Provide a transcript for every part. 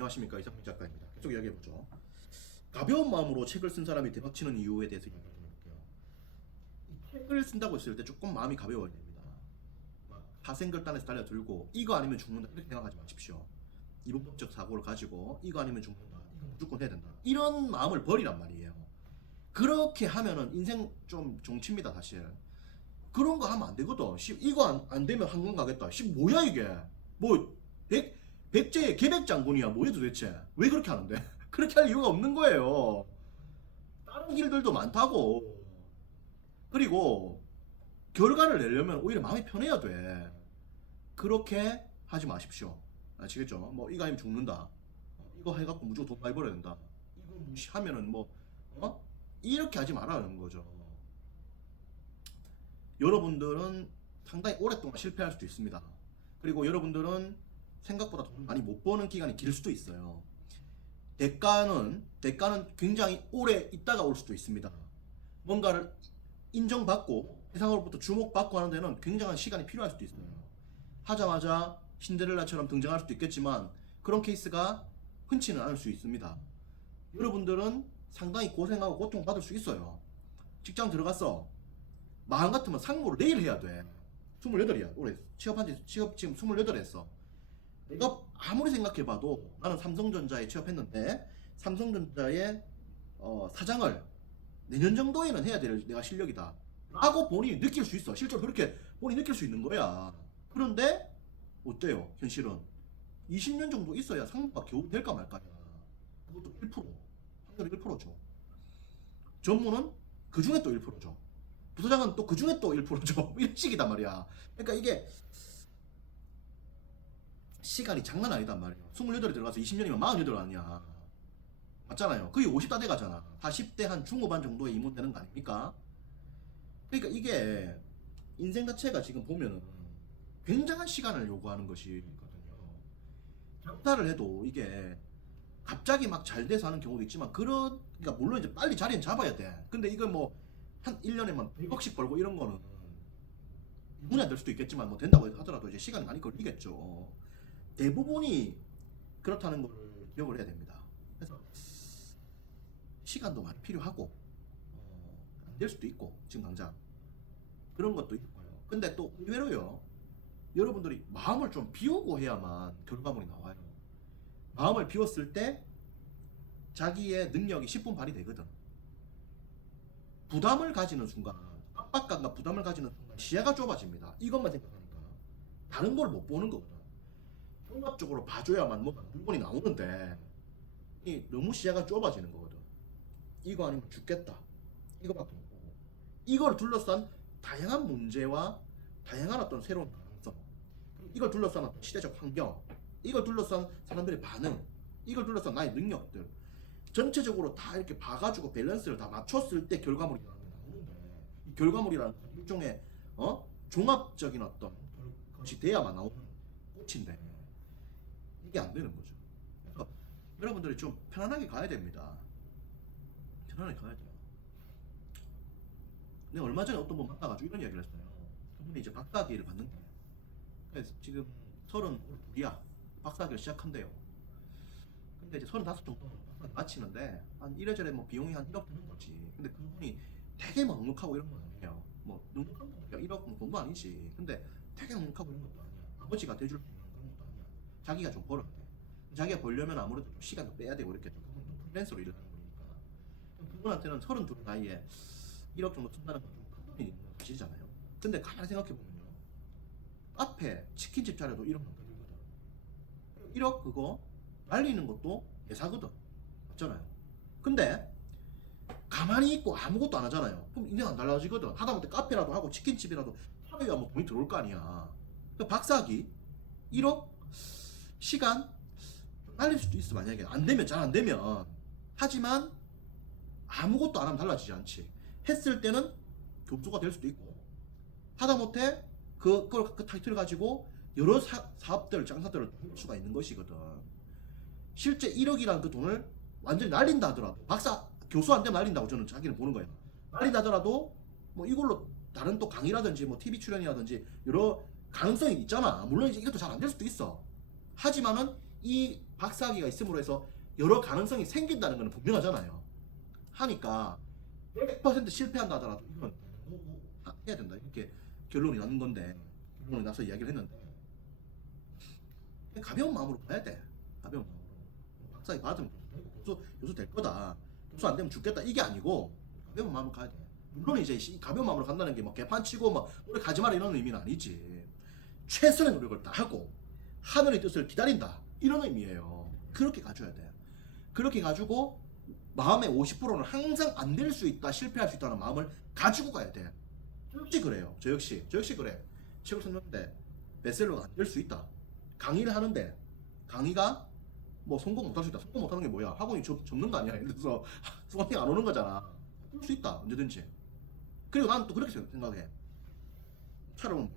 안녕하십니까, 이상민 작가입니다. 계속 이야기해보죠. 가벼운 마음으로 책을 쓴 사람이 대박치는 이유에 대해서 이야기해 볼게요. 이 책을 쓴다고 했을 때 조금 마음이 가벼워야 됩니다. 사생결단에서 달려들고 이거 아니면 죽는다 이렇게 생각하지 마십시오. 이분법적 사고를 가지고 이거 아니면 죽는다, 이거 무조건 해야 된다, 이런 마음을 버리란 말이에요. 그렇게 하면은 인생 좀 종칩니다. 사실 그런 거 하면 안 되거든. 이거 안 되면 한강 가겠다. 뭐야 이게? 뭐 백제의 계백장군이야 뭐야 도대체? 왜 그렇게 하는데? 그렇게 할 이유가 없는 거예요. 다른 길들도 많다고. 그리고 결과를 내려면 오히려 마음이 편해야 돼. 그렇게 하지 마십시오. 아시겠죠? 뭐 이거 하면 죽는다, 이거 해갖고 무조건 돈 많이 벌어야 된다, 이거 무시하면은 뭐 이렇게 하지 말라는 거죠. 여러분들은 상당히 오랫동안 실패할 수도 있습니다. 그리고 여러분들은 생각보다 돈 많이 못 버는 기간이 길 수도 있어요. 대가는 굉장히 오래 있다가 올 수도 있습니다. 뭔가를 인정받고 세상으로부터 주목받고 하는 데는 굉장한 시간이 필요할 수도 있어요. 하자마자 신데렐라처럼 등장할 수도 있겠지만 그런 케이스가 흔치는 않을 수 있습니다. 여러분들은 상당히 고생하고 고통받을 수 있어요. 직장 들어갔어. 마음 같으면 상무를 내일 해야 돼. 28이야. 올해 취업 지금 28 했어. 내가 아무리 생각해봐도 나는 삼성전자에 취업했는데 삼성전자의 사장을 내년 정도에는 해야 될 내가 실력이다 하고 본인이 느낄 수 있어. 실제로 그렇게 본인이 느낄 수 있는 거야. 그런데 어때요? 현실은 20년 정도 있어야 상무가 겨우 될까 말까야. 그것도 1%, 확률이 1%죠. 전무는 그 중에 또 1%죠. 부사장은 또 그 중에 또 1%죠. 이런 식이단 말이야. 그러니까 이게 시간이 장난 아니단 말이야. 28에 들어가서 20년이면 48 아니야. 맞잖아요. 거의 50다 돼가잖아. 다 10대 한 중후반 정도에 입문되는 거 아닙니까? 그러니까 이게 인생 자체가 지금 보면은 굉장한 시간을 요구하는 것이거든요. 장사를 해도 이게 갑자기 막 잘 돼서 하는 경우도 있지만 그러니까 물론 이제 빨리 자리는 잡아야 돼. 근데 이건 뭐 한 1년에만 100억씩 벌고 이런 거는 문이 안 될 수도 있겠지만 뭐 된다고 하더라도 이제 시간이 많이 걸리겠죠. 대부분이 그렇다는 걸 기억을 해야 됩니다. 그래서 시간도 많이 필요하고 안 될 수도 있고 지금 당장 그런 것도 있고요. 근데 또 의외로요, 여러분들이 마음을 좀 비우고 해야만 결과물이 나와요. 마음을 비웠을 때 자기의 능력이 10분 발휘되거든. 부담을 가지는 순간, 압박감과 부담을 가지는 순간 시야가 좁아집니다. 이것만 생각하니까 다른 걸 못 보는 거거든. 종합적으로 봐줘야만 뭐 물건이 나오는데 이 너무 시야가 좁아지는 거거든. 이거 아니면 죽겠다, 이거밖에 못 보고 이걸 둘러싼 다양한 문제와 다양한 어떤 새로운 가능성, 이걸 둘러싼 어떤 시대적 환경, 이걸 둘러싼 사람들의 반응, 이걸 둘러싼 나의 능력들, 전체적으로 다 이렇게 봐가지고 밸런스를 다 맞췄을 때 결과물이 나오는데, 이 결과물이라는 일종의 종합적인 어떤 것이 돼야만 나오는 꽃인데 이게 안 되는 거죠. 그래서 여러분들이 좀 편안하게 가야 됩니다. 편안하게 가야 돼요. 내가 얼마 전에 어떤 분 만나가지고 이런 이야기를 했어요. 그분이 이제 박사학위를 받는데, 그래서 지금 32이야. 박사학위를 시작한대요. 근데 이제 35 정도는 박사학위 마치는데 한 이래저래 뭐 비용이 한 1억 드는 거지. 근데 그분이 되게 막 넉넉하고 이런 건 아니에요. 뭐 넉넉한 거 1억 뭐 돈도 아니지. 근데 되게 넉넉하고 이런 것도 아니야. 아버지가 대줄 수 있는 그런 것도 아니야. 자기가 좀 벌어야 돼. 자기가 벌려면 아무래도 좀 시간도 빼야 되고 이렇게 좀 그분도 프리랜서로 일을 하는 거니까. 그분한테는 32 나이에 1억 정도 쓴다는 건 좀 큰 돈이 있는 사실이잖아요. 근데 가만히 생각해보면요, 앞에 치킨집 차려도 1억 넘게 들거든. 1억 그거 날리는 것도 예사거든. 맞잖아요. 근데 가만히 있고 아무것도 안 하잖아요. 그럼 인생 안 달라지거든. 하다못해 카페라도 하고 치킨집이라도 하루에 뭐 돈이 들어올 거 아니야. 박사학위 1억 시간 날릴 수도 있어. 만약에 안 되면, 잘 안 되면. 하지만 아무것도 안 하면 달라지지 않지. 했을 때는 교수가 될 수도 있고, 하다못해 그 타이틀을 가지고 여러 사업들, 장사들을 할 수가 있는 것이거든. 실제 1억이라는 그 돈을 완전히 날린다 하더라도, 박사 교수 안 되면 날린다고 저는 자기는 보는 거예요. 날린다 하더라도 뭐 이걸로 다른 또 강의라든지 뭐 TV 출연이라든지 여러 가능성이 있잖아. 물론 이제 이것도 잘 안 될 수도 있어. 하지만은 이 박사학위가 있음으로 해서 여러 가능성이 생긴다는 건 분명하잖아요. 하니까 100% 실패한다 하더라도 이건 해야 된다 이렇게 결론이 나는 건데, 결론이 나서 이야기를 했는데 가벼운 마음으로 가야 돼. 가벼운 마음으로. 박사학위 받으면 교수 될 거다, 교수 안 되면 죽겠다, 이게 아니고 가벼운 마음으로 가야 돼. 물론 이제 가벼운 마음으로 간다는 게 뭐 개판 치고 막 노래 가지 마라 이런 의미는 아니지. 최선의 노력을 다 하고 하늘의 뜻을 기다린다 이런 의미예요. 그렇게 가져야 돼. 그렇게 가지고 마음의 50%는 항상 안 될 수 있다, 실패할 수 있다는 마음을 가지고 가야 돼. 저 역시 그래요. 저 역시 그래. 책을 썼는데 베스트셀러가 안 될 수 있다. 강의를 하는데 강의가 뭐 성공 못할 수 있다. 성공 못하는 게 뭐야? 학원이 접는 거 아니야? 예를 들어서 수강이 안 오는 거잖아. 할 수 있다, 언제든지. 그리고 나는 또 그렇게 생각해. 차라리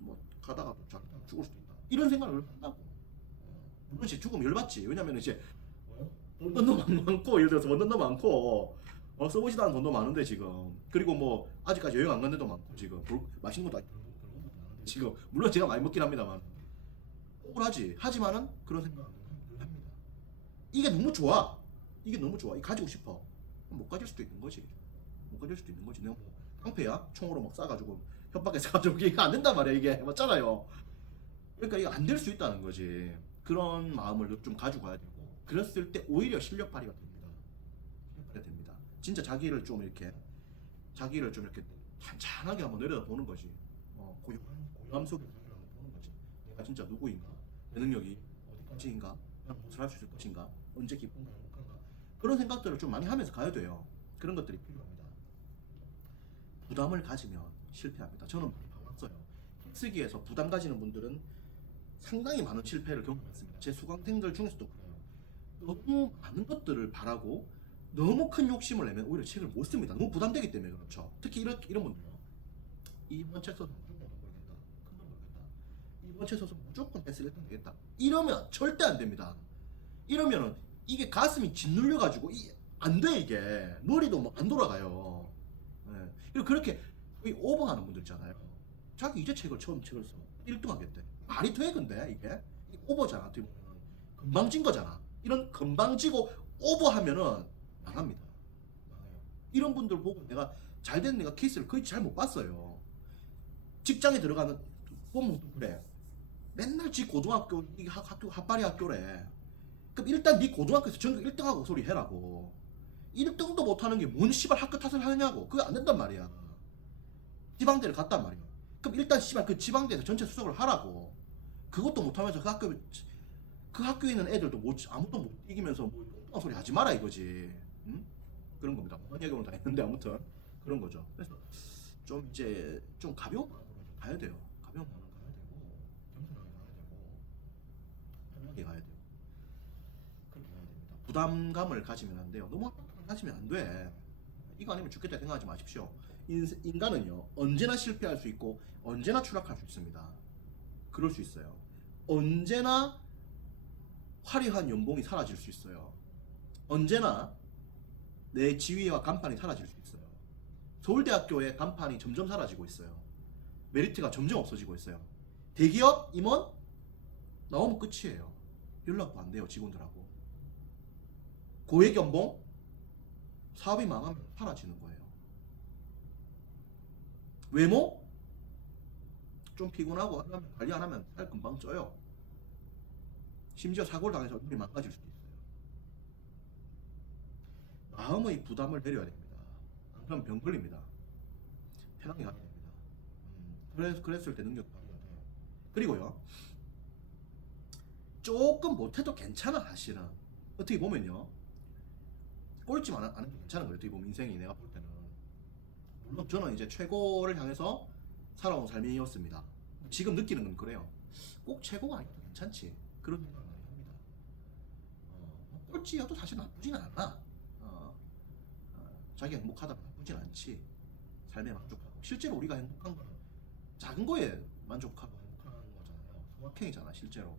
뭐 가다가 죽을 수도 있다, 이런 생각을 한다고. 물론 이제 죽으면 열받지. 왜냐면 이제 돈 돈도 많고, 예를 들어서 원 돈도 많고, 써보지도 않은 돈도 많은데 지금. 그리고 뭐 아직까지 여행 안 간 데도 많고 지금 맛있는 것도 지금. 물론 제가 많이 먹긴 합니다만 억울하지. 하지만은 그런 생각을 합니다. 이게 너무 좋아. 이게 너무 좋아. 이 가지고 싶어. 못 가질 수도 있는 거지. 못 가질 수도 있는 거지. 내가 뭐 깡패야? 총으로 막 쏴가지고 협박해서 가지고 이게 안 된단 말이야 이게. 맞잖아요. 그러니까 이거 안 될 수 있다는 거지. 그런 마음을 좀 가지고 가야 되고, 그랬을 때 오히려 실력 발휘가 됩니다. 실력 발휘가 됩니다. 진짜 자기를 좀 이렇게 찬찬하게 한번 내려다보는 거지. 고요함 속에 자기를 한번 보는 거지. 내가 진짜 누구인가? 내 능력이 어디까지인가? 난 무엇을 할 수 있을 것인가? 언제 기쁜가 행복한가? 그런 생각들을 좀 많이 하면서 가야 돼요. 그런 것들이 필요합니다. 부담을 가지면 실패합니다. 저는 많이 봐왔어요. 쓰기에서 부담 가지는 분들은 상당히 많은 실패를 경험했습니다. 제 수강생들 중에서도 그래요. 너무 많은 것들을 바라고 너무 큰 욕심을 내면 오히려 책을 못 씁니다. 너무 부담되기 때문에 그렇죠. 특히 이런 분들요. 이번 책 써서 무조건 벌겠다. 큰돈 벌겠다. 이번 책 써서 무조건 베스트셀러 되겠다. 이러면 절대 안 됩니다. 이러면은 이게 가슴이 짓눌려가지고 안 돼. 이게 머리도 뭐 안 돌아가요. 네. 그리고 그렇게 오버하는 분들 있잖아요. 자기 이제 처음 책을 써 1등 하겠대. 말이 돼? 근데 이게 오버잖아. 어떻게 보면 금방진 거잖아. 이런 금방지고 오버하면은 망합니다. 망해요. 이런 분들 보고 내가 잘된 내가 케이스를 거의 잘 못 봤어요. 직장에 들어가는 보면 그래. 맨날 지 고등학교 이게 학교 핫바리 학교래. 그럼 일단 네 고등학교에서 전국 1등하고 소리 해라고. 1등도 못하는 게 뭔 씨발 학교 탓을 하느냐고. 그게 안 된단 말이야. 지방대를 갔단 말이야. 그럼 일단 씨발 그 지방대에서 전체 수석을 하라고. 그것도 못하면서 그 학교에 있는 애들도 아무도 못 이기면서 뭐 똥똥한 소리 하지 마라 이거지. 응? 그런 겁니다. 뭔 얘기는 다 했는데 아무튼 그런 거죠. 그래서 좀 이제 좀 가벼운 마음으로 가야 돼요. 가벼운 마음으로 가야 되고, 겸손하게 가야 되고, 편하게 가야 돼요. 그렇게 가야 됩니다. 부담감을 가지면 안 돼요. 너무 가지면 안 돼. 이거 아니면 죽겠다 생각하지 마십시오. 인간은요 언제나 실패할 수 있고 언제나 추락할 수 있습니다. 그럴 수 있어요. 언제나 화려한 연봉이 사라질 수 있어요. 언제나 내 지위와 간판이 사라질 수 있어요. 서울대학교의 간판이 점점 사라지고 있어요. 메리트가 점점 없어지고 있어요. 대기업 임원 나오면 끝이에요. 연락도 안 돼요. 직원들하고. 고액 연봉 사업이 망하면 사라지는 거예요. 외모 좀 피곤하고 관리 안 하면 살 금방 쪄요. 심지어 사고를 당해서 눈이 망가질 수도 있어요. 마음의 부담을 내려야 됩니다. 안 그러면 병 걸립니다. 편하게 가야 됩니다. 그랬을 때 능력 발휘가 돼요. 그리고요 조금 못해도 괜찮아. 사실은 어떻게 보면요 꼴찌만 안 해도 괜찮은 거예요. 어떻게 보면 인생이 내가 볼 때는. 물론 저는 이제 최고를 향해서 살아온 삶이었습니다. 지금 느끼는 건 그래요. 꼭 최고가 아니어도 괜찮지. 그런 생각을 많이 합니다. 꼴찌여도 사실 나쁘진 않아. 자기가 행복하다면 나쁘진 않지. 삶에 만족하고. 실제로 우리가 행복한 건 작은 거에 만족하고 행복한 거잖아요. 소확행이잖아 실제로.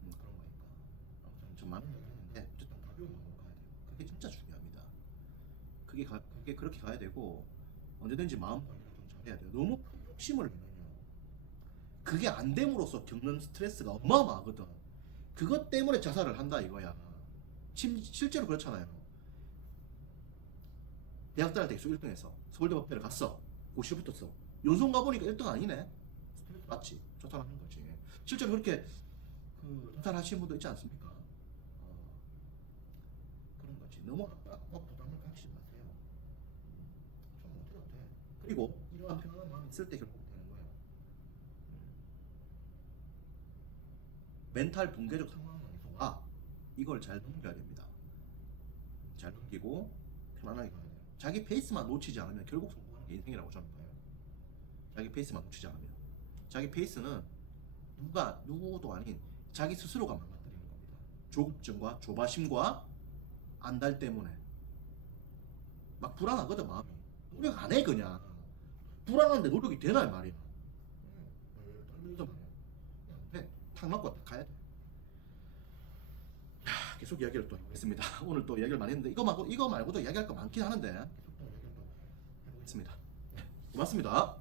그런 거니까. 아무튼 좀 많은 얘기를 했는데 어쨌든 가벼운 마음으로 가야 돼요. 그게 진짜 중요합니다. 그게 그렇게 가야 되고, 언제든지 마음 관리를 좀 잘해야 돼요. 너무 큰 욕심을 내면요 그게 안 됨으로써 겪는 스트레스가 어마어마하거든. 그것 때문에 자살을 한다 이거야. 실제로 그렇잖아요. 대학 다닐 때 계속 1등했어. 서울대 법대를 갔어. 고시를 붙었어. 연수원 가보니까 1등 아니네. 스트레스 받지. 자살하는 거지. 실제로 그렇게 그 자살하시는 분도 있지 않습니까? 그런 거지. 너무 막 부담을 가지지 마세요. 좀 어때도 돼. 그리고 이러한 편안한 마음이 있을 때 결국 되는 거예요. 멘탈 붕괴적 상황에서 이걸 잘 넘겨야 됩니다. 잘 넘기고 편안하게 가야 돼요. 자기 페이스만 놓치지 않으면 결국 성공하는 게 인생이라고 저는 봐요. 자기 페이스만 놓치지 않으면. 자기 페이스는 누구도 아닌 자기 스스로가 망가뜨리는 겁니다. 조급증과 조바심과 안달 때문에 막 불안하거든 마음이. 노력 안 해 그냥. 불안한데 노력이 되나 이 말이야. 떨면서 말이야. 그냥 탁 맞고 딱 가야 돼. 계속 이야기를 또 해보겠습니다. 오늘 또 이야기를 많이 했는데 이거 말고도 이야기할 거 많긴 하는데 계속 또 이야기를 또 해보겠습니다. 고맙습니다.